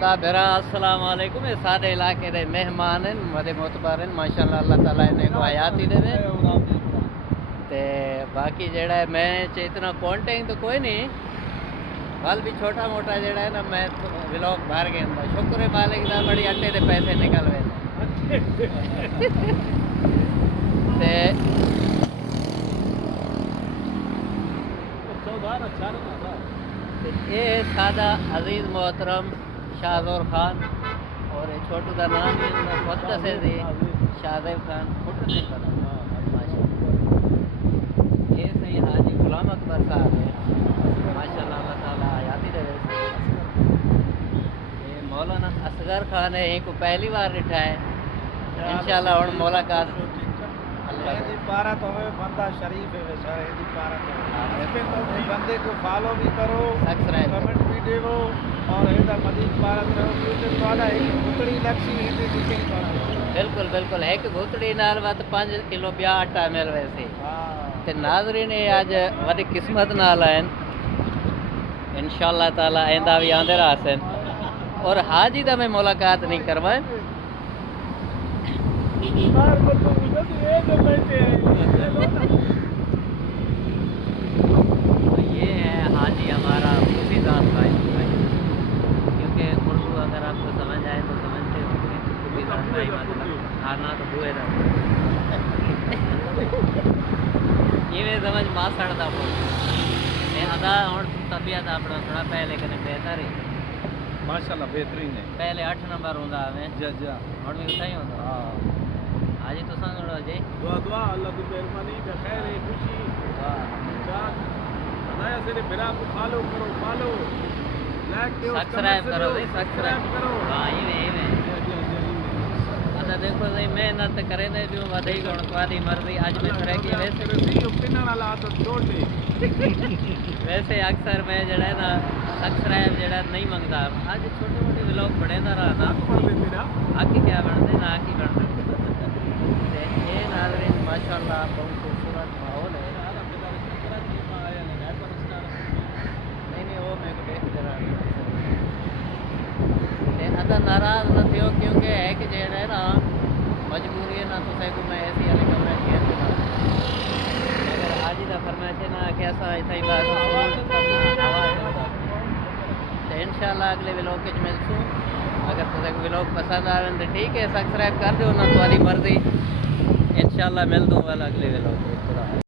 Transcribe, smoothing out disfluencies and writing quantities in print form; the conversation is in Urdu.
دا برا السلام علیکم. یہ سارے علاقے دے مہمان ہیں مدے معتبر ہیں ماشاءاللہ. اللہ تعالیٰ انہیں کو حیات ہی دے تے باقی جڑا ہے میں اتنا کانٹینٹ تو کوئی نہیں بل بھی چھوٹا موٹا جڑا ہے نا میں ولاگ بھر گیا ہوں. شکر ہے مالک دا بڑی اٹے دے پیسے نکل وے تے یہ سادہ عزیز محترم شاہزور خان اور چھوٹو دا نام بھی خود دسے تھے شاہزیب خان خود نہیں پتا. یہ صحیح حاجی غلام اکبر صاحب ہے ماشاءاللہ. اللہ تعالیٰ حیاتی دے. یہ مولانا اصغر خان ہے. ان کو پہلی بار رٹھا ہے انشاءاللہ. اور ملاقات پارا تو بندہ شریف ہے سارے دی پارا تو بندے کو فالو بھی کرو کمنٹ بھی دیو اور ایدا مزید پارا کرو کیونکہ تھوڑا ایک گھٹڑی لکسی ہے تے ٹھیک ہے. بالکل بالکل ایک گھٹڑی نال وت 5 کلو بیا آٹا مل ویسے تے ناظرین اج وڈی قسمت نال ہیں انشاءاللہ تعالی آئندہ بھی آندے رہسن. اور حاجی دا میں ملاقات نہیں کروائیں. یہ ہے حاجی ہمارا صوفی ذات بھائی کیونکہ اردو اگر آپ کو سمجھ آئے تو سمجھتے ہوں گے. صوفی ذات بھائی مطلب کھانا تو بوئے دا یہ سمجھ ماں سڑتا میں ادا ہوں طبیعت اپنا تھوڑا پہلے کنے بہتر ہے ماشاءاللہ بہترین ہے. پہلے 8 نمبر ہوندا ہمیں جا جا ہن بھی اتھا ہی ہوندا. ہاں حاجی تو سنگڑو جی دعا اللہ کی مہربانی بخیر ہے خوشی بنایا سے برا کو فالو کرو فالو لائک دیو سبسکرائب کرو جی سبسکرائب کرو. ہاں یہ ادا دیکھو صحیح محنت کریں دے جو ودائی گون تواڈی مرضی. اج میں کرے کی ویسے اکثر میں جڑا ہے نا سبسکرائب جڑا نہیں منگتا. اج چھوٹے موٹے ولاگ بڑے دا رہا حق کیا بنتے نا حق ہی بنتے. یہ ناظرین ماشاءاللہ بہت خوبصورت ماحول ہے. نہیں وہ میں کو دیکھ رہا ادا ناراض نہ تھیو کیونکہ ہے کہ جڑا ہے نا مجبوری ہے نا تو کو میں ایسی والے کمرے شیئر کرا اگر حاجی دا فرمائش ہے نا کیسا ایسا ہی بات تو انشاءاللہ اگلے ولاگ وچ ملسوں. اگر تے کو ولاگ پسند آ رہے تو ٹھیک ہے سبسکرائب کر دیو نا تواڈی مرضی. انشاءاللہ مل دوں والا اگلے ولاگ.